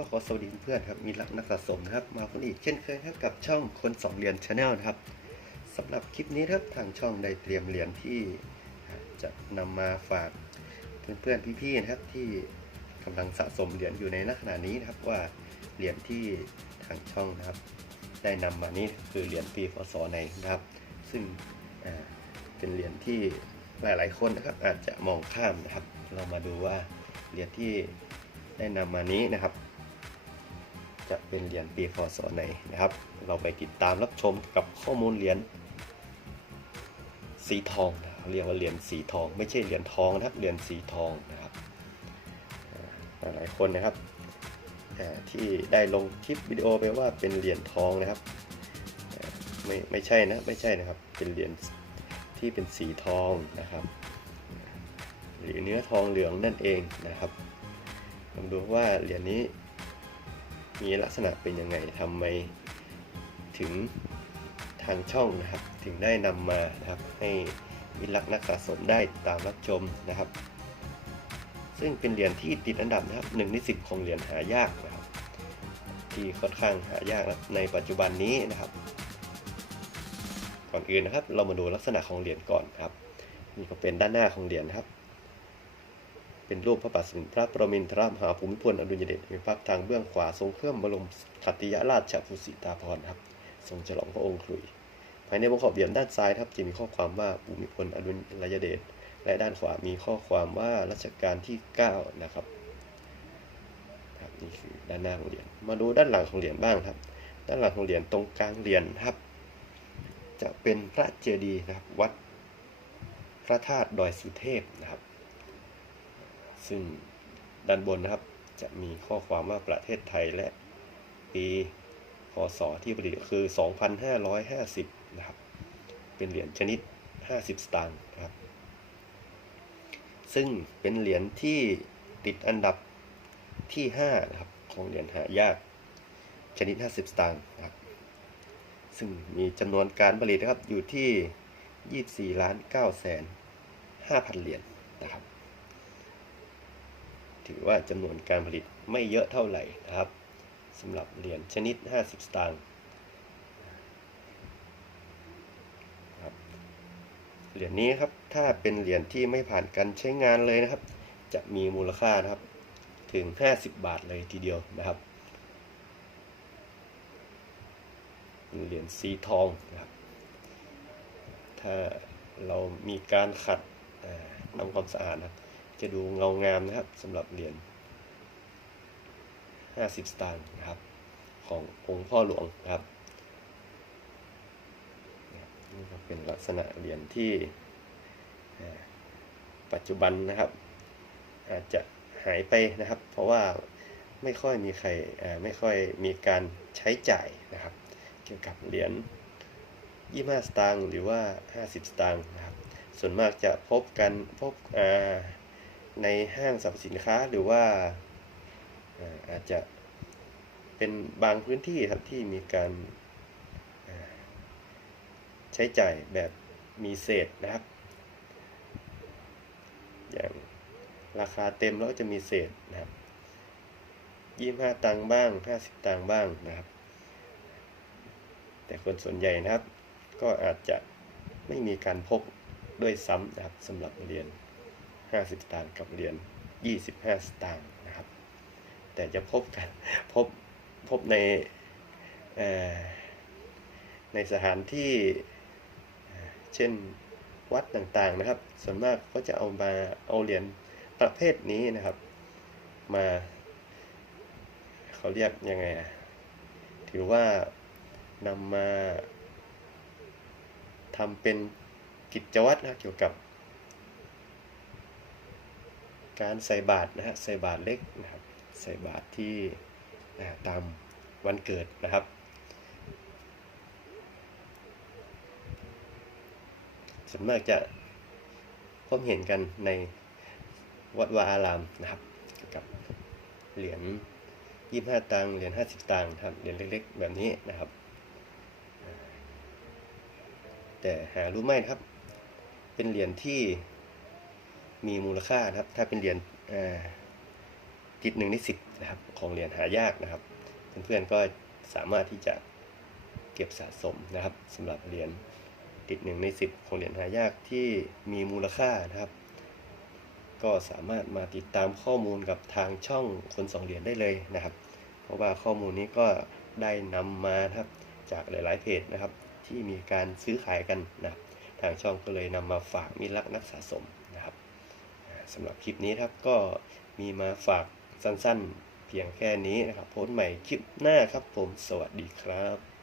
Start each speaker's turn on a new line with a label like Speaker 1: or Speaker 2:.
Speaker 1: ก็ขอสวัสดีเพื่อนครับมีรักนักสะสมนะครับ มาคนอีกเช่นเคยครับกับช่องคนสองเหรียญชาแนลนะครับสำหรับคลิปนี้ครับทางช่องได้เตรียมเหรียญที่จะนำมาฝากเพื่อนๆพี่ๆนะครับที่กำลังสะสมเหรียญอยู่ในณขณะนี้นะครับว่าเหรียญที่ทางช่องนะครับ ได้นำมานี้คือเหรียญปีพศในนะครับ ซึ่งเป็นเหรียญที่หลายๆคนนะครับอาจจะมองข้ามนะครับ เรามาดูว่าเหรียญที่ได้นำมานี้นะครับ จะเป็นเหรียญปีพศไหนนะครับ เราไปติดตามรับชมกับข้อมูลเหรียญสีทองนะเรียกว่าเหรียญสีทอง ไม่ใช่เหรียญทองนะครับเหรียญสีทองนะครับหลายคนนะครับที่ได้ลงคลิปวิดีโอไปว่าเป็นเหรียญทองนะครับไม่ไม่ใช่นะไม่ใช่นะครับเป็นเหรียญที่เป็นสีทองนะครับ หรือเนื้อทองเหลืองนั่นเองนะครับมาดูว่าเหรียญนี้ มีลักษณะเป็นยังไงทำไมถึงทางช่องนะครับ ถึงได้นำมานะครับให้มิตรรักนักสะสมได้ตามรับชมนะครับ ซึ่งเป็นเหรียญที่ติดอันดับนะครับหนึ่งในสิบของเหรียญหายากนะครับ ที่ค่อนข้างหายากในปัจจุบันนี้นะครับ ก่อนอื่นนะครับ เรามาดูลักษณะของเหรียญก่อนครับนี่ก็เป็นด้านหน้าของเหรียญนะครับ เป็นรูปพระบาทสมเด็จพระประมินทรมหาภูมิพลอดุลยเดชมีพระทางเบื้องขวาทรงเครื่องบรมขัติยราชภูสิตาภรณ์ครับ ทรงฉลองพระองค์ครุยภายในวงขอบเหรียญด้านซ้ายครับจะมีข้อความว่าภูมิพลอดุลยเดชและด้านขวามีข้อความว่ารัชกาลที่ 9 นะครับครับนี่คือด้านหน้าของเหรียญมาดูด้านหลังของเหรียญบ้างครับ ด้านหลังของเหรียญตรงกลางเหรียญครับ จะเป็นพระเจดีย์นะครับวัดพระธาตุดอยสุเทพนะครับ ซึ่งด้านบนนะครับจะมีข้อความว่าประเทศไทยและปีพศที่ผลิตคือ 2550 นะครับ เป็นเหรียญชนิด 50 สตางค์นะครับ ซึ่งเป็นเหรียญที่ติดอันดับที่ 5 นะครับ ของเหรียญหายากชนิด 50 สตางค์นะครับ ซึ่งมีจำนวนการผลิตนะครับอยู่ที่ 24ล้าน9แสน5,000 เหรียญนะครับ ถือว่าจำนวนการผลิตไม่เยอะเท่าไหร่นะครับสำหรับเหรียญชนิด 50 สตางค์เหรียญนี้ครับถ้าเป็นเหรียญที่ไม่ผ่านการใช้งานเลยนะครับ จะมีมูลค่านะครับถึง 50 บาทเลยทีเดียวนะครับเหรียญสีทองนะครับถ้าเรามีการขัดทำความสะอาดนะครับ จะดูเงางามนะครับสำหรับเหรียญ50 สตางค์นะครับ ขององค์พ่อหลวงนะครับนี่ก็เป็นลักษณะเหรียญที่ปัจจุบันนะครับ อาจจะหายไปนะครับ เพราะว่าไม่ค่อยมีใครไม่ค่อยมีการใช้จ่ายนะครับ เกี่ยวกับเหรียญ25 สตางค์หรือว่า 50 สตางค์นะครับ ส่วนมากจะพบกันพบอ่า ในห้างสรรพสินค้าหรือว่าอาจจะเป็นบางพื้นที่ครับที่มีการใช้จ่ายแบบมีเศษนะครับ อย่างราคาเต็มแล้วจะมีเศษนะครับ25ตังค์บ้าง50ตังค์บ้างนะครับ แต่คนส่วนใหญ่นะครับ ก็อาจจะไม่มีการพบด้วยซ้ำนะครับสำหรับเรียญ 50 สตางค์กับเหรียญ25 สตางค์นะครับ แต่จะพบกันพบพบในในสถานที่เอ่อเช่นวัดต่างๆนะครับ ส่วนมากก็จะเอามาเอาเหรียญประเภทนี้นะครับ มาเขาเรียกยังไงอะถือว่านำมาทำเป็นกิจวัตรนะเกี่ยวกับ การใส่บาตรนะฮะใส่บาตรเล็กนะครับใส่บาตรที่อ่าตามวันเกิดนะครับ ส่วนมากจะพบเห็นกันในวัดวาอารามนะครับกับเหรียญ25ตังค์เหรียญ50ตังค์ครับเหรียญเล็ก ๆ แบบนี้นะครับ แต่หารู้ไหมครับ เป็นเหรียญที่ มีมูลค่านะครับ ถ้าเป็นเหรียญอ่าติดหนึ่งในสิบนะครับ ของเหรียญหายากนะครับ เพื่อนๆก็สามารถที่จะเก็บสะสมนะครับสำหรับเหรียญติดหนึ่งในสิบของเหรียญหายากที่มีมูลค่านะครับ ก็สามารถมาติดตามข้อมูลกับทางช่องคนสองเหรียญได้เลยนะครับ เพราะว่าข้อมูลนี้ก็ได้นำมาครับจากหลาย ๆเพจนะครับ ที่มีการซื้อขายกันนะครับทางช่องก็เลยนำมาฝากมิตรรักนักสะสม สำหรับคลิปนี้ครับก็มีมาฝากสั้นๆ เพียงแค่นี้นะครับโพสต์ใหม่คลิปหน้าครับผมสวัสดีครับ